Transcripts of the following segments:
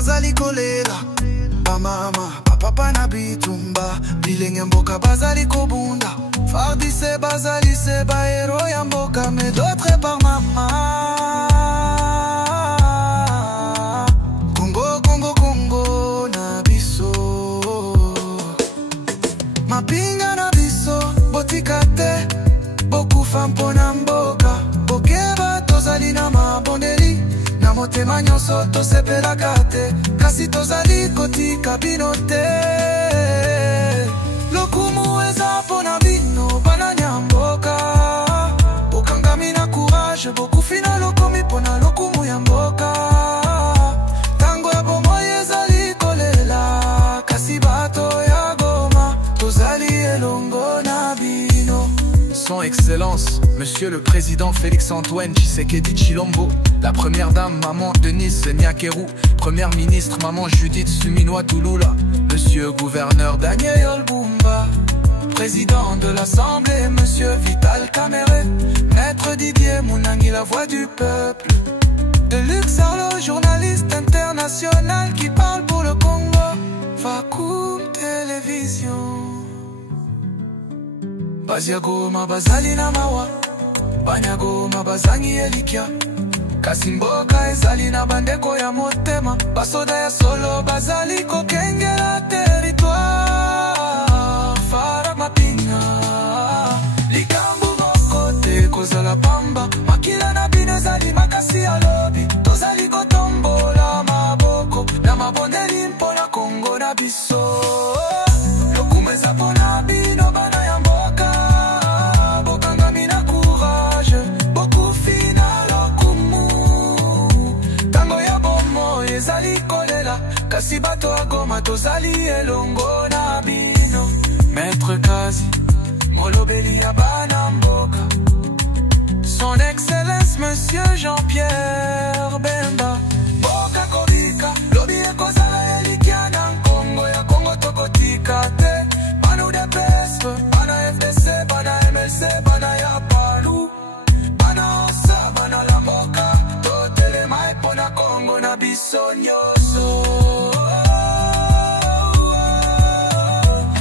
bazali kolela. Bamama, papa na bitumba, bilenge mboka bazali kobunda. Fardise bazali se ba héros ya mboka, mais d'autres par mama. Congo, Congo, Congo na biso. Mapinga na biso, botika te, bokufa mpona mboka. Bokeba tozali na mabondeli, na motema nyonso tosepelaka te, kasi tozali kotika bino te. Lokumu eza mpona bino bana nyamboka, bokangami na courage, bokufi na lokomi mpona lokumu ya mboka. Tango ya bomoi ezali kolela, kasi bato ya Goma tozali elongo na bino. Son Excellence, Monsieur le Président Félix-Antoine Tshisekedi Tshilombo, la Première Dame Maman Denise Nyakeru, Première Ministre Maman Judith Suminwa Touloula, Monsieur Gouverneur Daniel Olbumba, Président de l'Assemblée Monsieur Vital Kamerhe, Maître Didier Mounangi, la voix du peuple, Deluxe Arlo, journaliste international qui parle pour le Congo, Fakoum Télévision. Bazia Goma bazali na mawa, Banya Goma bazangi elikia, kasi mboka ezali na bandeko ya motema, basoda ya solo bazali kokengela territoire. Fara mapinga, likambu moko te kozala pamba, makila na bino ezali makasi ya lobi, tozali kotombola maboko, na mabondeli mpona Kongo na biso. Lokumu eza mpona bino bana ya mboka, bokangami na courage, bokufi na lokumu. Tango ya bomo ezali kolela, kasi bato ya Goma tozali elongo na bino. Maître Kazi, molobeli ya bana mboka, Son Excellence Monsieur Jean-Pierre Bemba, Boka Kobika, lobi ekozala elikia na Kongo ya Kongo tokotika te. Banu de PSP, bana FDC, bana MLC, bana ya Palu, bana Osa, bana la mboka, totelema epona Kongo na biso nyonso.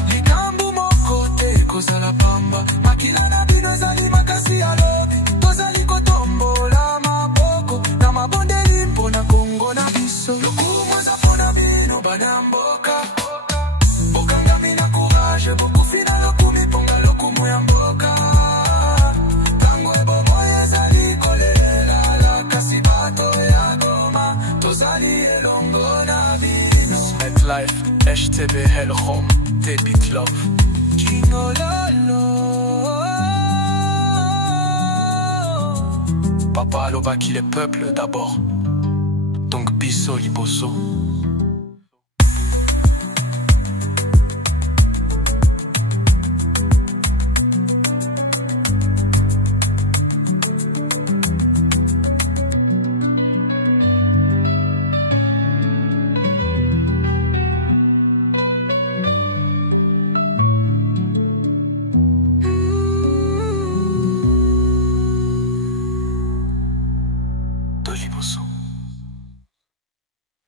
Likambu moko te kozala pamba, makila na bino ezali makasi ya lobi, tozali kotombola maboko, na mabondeli mpona Kongo na biso. Lokumu eza mpona bino bana mboka, bokangami na courage, bokufi na lokumi mponga lokumu ya mboka. Tango ebomoi ezali kolela, kasi bato ya Goma tozali elongo na bino. Smet Life, HTB Hell Home, Debit Love, Kingololo, Papa aloba qu'il est peuple d'abord, donc biso liboso.